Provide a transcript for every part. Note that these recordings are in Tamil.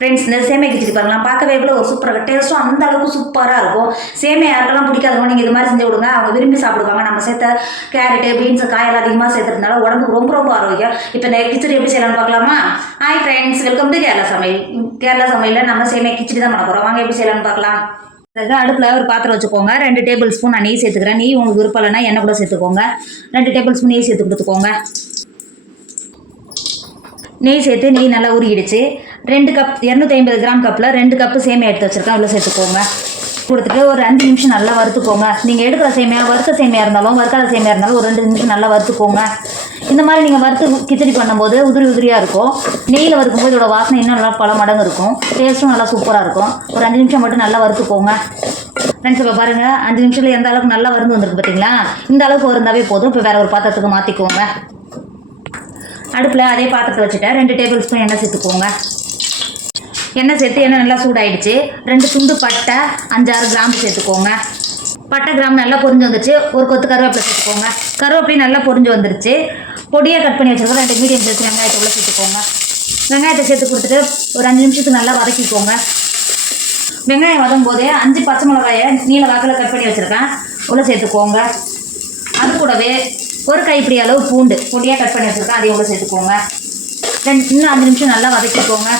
ஃப்ரெண்ட்ஸ் இந்த சேமியா கிச்சடி பாருங்களா, பார்க்கவே எவ்வளோ ஒரு சூப்பராக டேஸ்ட்டும் அந்த அளவுக்கு சூப்பராக இருக்கும். சேமியா யாருக்கெல்லாம் பிடிக்காதவங்க நீங்கள் இது மாதிரி செஞ்சு விடுங்க, அவங்க விரும்பி சாப்பிடுவாங்க. நம்ம சேர்த்த கேரட்டு பீன்ஸ் காயெல்லாம் அதிகமாக சேர்த்துறதுனால உடம்புக்கு ரொம்ப ரொம்ப ஆரோக்கியம். இப்போ இந்த கிச்சடி எப்படி செய்யலாம்னு பார்க்கலாமா? Hi friends, welcome to Kerala சமையல். கேரளா சமையலில் நம்ம சேமியா கிச்சடி தான் பண்ண போகிறோம். வாங்க எப்படி செய்யலாம்னு பார்க்கலாம். அடுப்பில் ஒரு பாத்திரம் வச்சுக்கோங்க. 2 டேபிள் ஸ்பூன் நான் நெய் சேர்த்துக்கிறேன். நெய் உங்களுக்கு விருப்பம் இல்லைன்னா எண்ணெய் கூட சேர்த்துக்கோங்க. 2 டேபிள் ஸ்பூன் நெய் சேர்த்து கொடுத்துக்கோங்க. நெய் சேர்த்து நெய் நல்லா உருகிடுச்சு. 2 கப் 250 கிராம் கப்பில் 2 கப்பு சேமியா எடுத்து வச்சுருக்கேன். அவ்வளோ சேர்த்துக்கோங்க. கொடுத்துட்டு ஒரு 5 நிமிஷம் நல்லா வறுத்துக்கோங்க. நீங்கள் எடுக்கிற சேமியா வறுத்த சேமியா இருந்தாலும் வறுக்காத சேமியா இருந்தாலும் ஒரு 2 நிமிஷம் நல்லா வறுத்துக்கோங்க. இந்த மாதிரி நீங்கள் வறுத்து கிச்சடி பண்ணும்போது உதிரி உதிரியாக இருக்கும். நெய்யில் வறுக்கும்போது இதோட வாசனை இன்னும் நல்லா பல மடங்கு இருக்கும். டேஸ்ட்டும் நல்லா சூப்பராக இருக்கும். ஒரு 5 நிமிஷம் மட்டும் நல்லா வறுத்துக்கோங்க. ஃப்ரெண்ட்ஸ் இப்போ பாருங்கள், 5 நிமிஷத்தில் எந்த அளவுக்கு நல்லா வறுந்து வந்துருக்கு பார்த்தீங்களா? இந்த அளவுக்கு வருந்தாவே போதும். இப்போ வேறு ஒரு பாத்திரத்துக்கு மாற்றிக்கோங்க. அடுப்பில் அதே பாத்திரத்தை வச்சுட்டேன். 2 டேபிள் ஸ்பூன் எண்ணெய் சேர்த்துக்கோங்க. எண்ணெய் சேர்த்து எண்ணெய் நல்லா சூடாயிடுச்சு. 2 துண்டு பட்டை, 5-6 கிராம்பு சேர்த்துக்கோங்க. பட்டை கிராம்பு நல்லா பொரிஞ்சு வந்துருச்சு. ஒரு கொத்து கருவேப்பிலை சேர்த்துக்கோங்க. கருவேப்பிலையும் நல்லா பொரிஞ்சு வந்துருச்சு. பொடியாக கட் பண்ணி வச்சுருக்கோம் 2 மீடியம் சைஸ் வெங்காயத்தை உள்ள சேர்த்துக்கோங்க. வெங்காயத்தை சேர்த்து கொடுத்துட்டு ஒரு 5 நிமிஷத்துக்கு நல்லா வதக்கிக்கோங்க. வெங்காயம் வதங்கும் போதே 5 பச்சை மிளகாயை நீல வாக்கில் கட் பண்ணி வச்சுருக்கேன், உள்ள சேர்த்துக்கோங்க. அது கூடவே ஒரு கைப்பிடி அளவு பூண்டு பொடியாக கட் பண்ணி வச்சுருக்கேன், அதையும் உள்ள சேர்த்துக்கோங்க. இன்னும் 5 நிமிஷம் நல்லா வதக்கிக்கோங்க.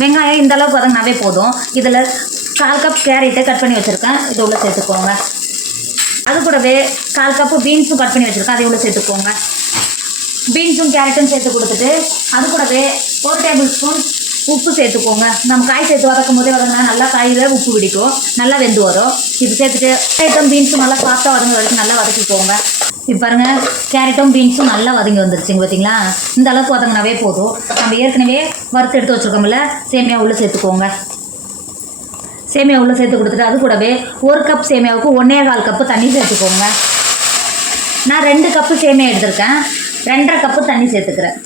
வெங்காயம் இந்த அளவுக்கு வதங்கினாவே போதும். இதில் 1/4 கப் கேரட்டை கட் பண்ணி வச்சுருக்கேன், இதை உள்ள சேர்த்துக்கோங்க. அது கூடவே 1/4 கப்பு பீன்ஸும் கட் பண்ணி வச்சுருக்கேன், அதையும் உள்ள சேர்த்துக்கோங்க. பீன்ஸும் கேரட்டும் சேர்த்து கொடுத்துட்டு அது கூடவே 1 டேபிள் ஸ்பூன் உப்பு சேர்த்துக்கோங்க. நம்ம காய் சேர்த்து வதக்கும் போதே வதங்கினா நல்லா காயில் உப்பு பிடிக்கும், நல்லா வெந்து வரும். இது சேர்த்துட்டு கேரட்டும் பீன்ஸும் நல்லா சாஃப்டாக வதங்க வரைக்கும் நல்லா வதக்கிக்கோங்க. இப்போ பாருங்கள், கேரட்டும் பீன்ஸும் நல்லா வதங்கி வந்துருச்சுங்க பார்த்தீங்களா? இந்த அளவுக்கு வதங்கினாவே போதும். நம்ம ஏற்கனவே வறுத்து எடுத்து வச்சுருக்கோம்ல, சேமியா உள்ளே சேர்த்துக்கோங்க. சேமியா உள்ளே சேர்த்து கொடுத்துட்டு அது கூடவே 1 கப் சேமியாவுக்கு 1.25 கப்பு தண்ணி சேர்த்துக்கோங்க. நான் 2 கப்பு சேமியா எடுத்திருக்கேன், 2.5 கப்பு தண்ணி சேர்த்துக்கிறேன்.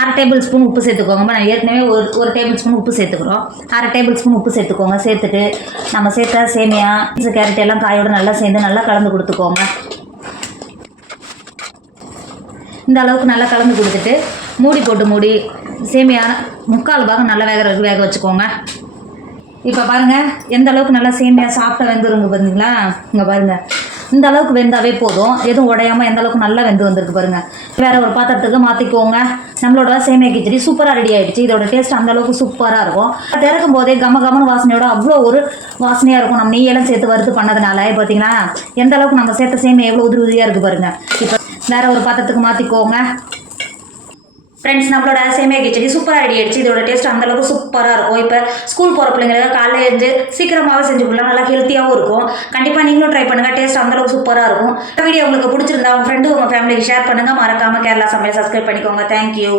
1/2 டேபிள் ஸ்பூன் உப்பு சேர்த்துக்கோங்க. நான் ஏற்கனவே ஒரு டேபிள் ஸ்பூன் உப்பு சேர்த்துக்கிறோம். 1/2 டேபிள் ஸ்பூன் உப்பு சேர்த்துக்கோங்க. சேர்த்துட்டு நம்ம சேர்த்த சேமியா கேரட் எல்லாம் காயோடு நல்லா சேர்ந்து நல்லா கலந்து கொடுத்துக்கோங்க. இந்த அளவுக்கு நல்லா கலந்து கொடுத்துட்டு மூடி போட்டு மூடி சேமியா 3/4 பாகம் நல்லா வேக வச்சுக்கோங்க. இப்போ பாருங்கள், எந்த அளவுக்கு நல்லா சேமியா சாப்பிட்டா வெந்துருங்க பார்த்தீங்களா? இங்கே பாருங்கள், இந்த அளவுக்கு வெந்தாவே போதும். எதுவும் உடையாமல் எந்த அளவுக்கு நல்லா வெந்து வந்திருக்கு பாருங்கள். வேறு ஒரு பாத்திரத்துக்கு மாற்றிக்கோங்க. நம்மளோட சேமியா கிச்சடி சூப்பராக ரெடி ஆகிடுச்சு. இதோட டேஸ்ட் அந்த அளவுக்கு சூப்பராக இருக்கும். திறக்கும் போதே கமகமன்னு வாசனையோட அவ்வளோ ஒரு வாசனையாக இருக்கும். நம்ம நெய்யெல்லாம் சேர்த்து வறுத்து பண்ணதுனால பார்த்தீங்கன்னா எந்த அளவுக்கு நம்ம சேர்த்த சேமியா எவ்வளோ உதிரியாக இருக்குது பாருங்கள். இப்போ வேறு ஒரு பாத்திரத்துக்கு மாற்றிக்கோங்க. ஃப்ரெண்ட்ஸ், நம்மளோட சேமியா கிச்சடி சூப்பராக ரெடி ஆகிடுச்சு. இதோட டேஸ்ட் அந்தளவுக்கு சூப்பராக இருக்கும். இப்போ ஸ்கூல் போகிற பிள்ளைங்களுக்கு காலையில் எழுந்து சீக்கிரமாகவே செஞ்சு கொடுக்கலாம், நல்லா ஹெல்த்தியாகவும் இருக்கும். கண்டிப்பாக நீங்களும் ட்ரை பண்ணுங்கள், டேஸ்ட் அந்தளவுக்கு சூப்பராக இருக்கும். இந்த வீடியோ உங்களுக்கு பிடிச்சிருந்தா உங்கள் ஃப்ரெண்டு உங்கள் ஃபேமிலிக்கு ஷேர் பண்ணுங்கள். மறக்காமல் கேரளா சமையல் சப்ஸ்கிரைப் பண்ணிக்கோங்க. தேங்க்யூ.